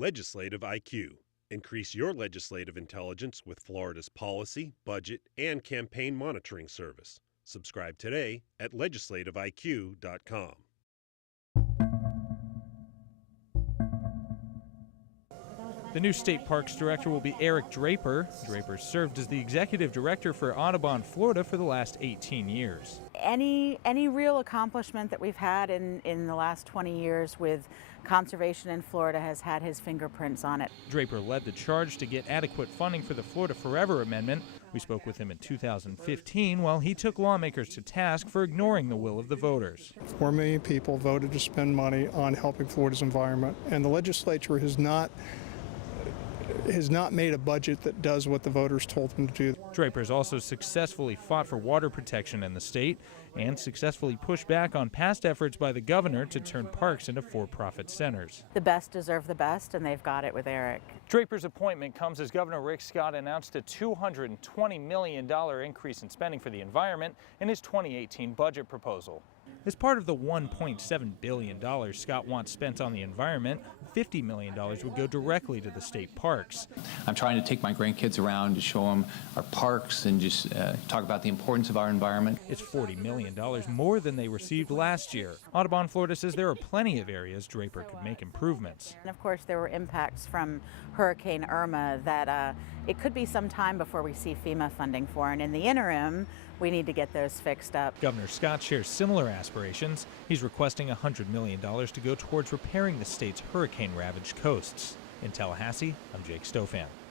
Legislative IQ. Increase your legislative intelligence with Florida's policy, budget, and campaign monitoring service. Subscribe today at legislativeiq.com. The new state parks director will be Eric Draper. Draper served as the executive director for Audubon, Florida for the last 18 years. Any real accomplishment that we've had in the last 20 years with conservation in Florida has had his fingerprints on it. Draper led the charge to get adequate funding for the Florida Forever Amendment. We spoke with him in 2015 while he took lawmakers to task for ignoring the will of the voters. 4 million people voted to spend money on helping Florida's environment, and the legislature has not made a budget that does what the voters told them to do. Draper's also successfully fought for water protection in the state and successfully pushed back on past efforts by the governor to turn parks into for-profit centers. The best deserve the best, and they've got it with Eric. Draper's appointment comes as Governor Rick Scott announced a $220 million increase in spending for the environment in his 2018 budget proposal. As part of the $1.7 billion Scott wants spent on the environment, $50 million would go directly to the state parks. I'm trying to take my grandkids around to show them our parks and just talk about the importance of our environment. It's $40 million more than they received last year. Audubon, Florida says there are plenty of areas Draper could make improvements. And of course, there were impacts from Hurricane Irma that it could be some time before we see FEMA funding for, and in the interim, we need to get those fixed up. Governor Scott shares similar aspirations. He's requesting $100 million to go towards repairing the state's hurricane-ravaged coasts. In Tallahassee, I'm Jake Stofan.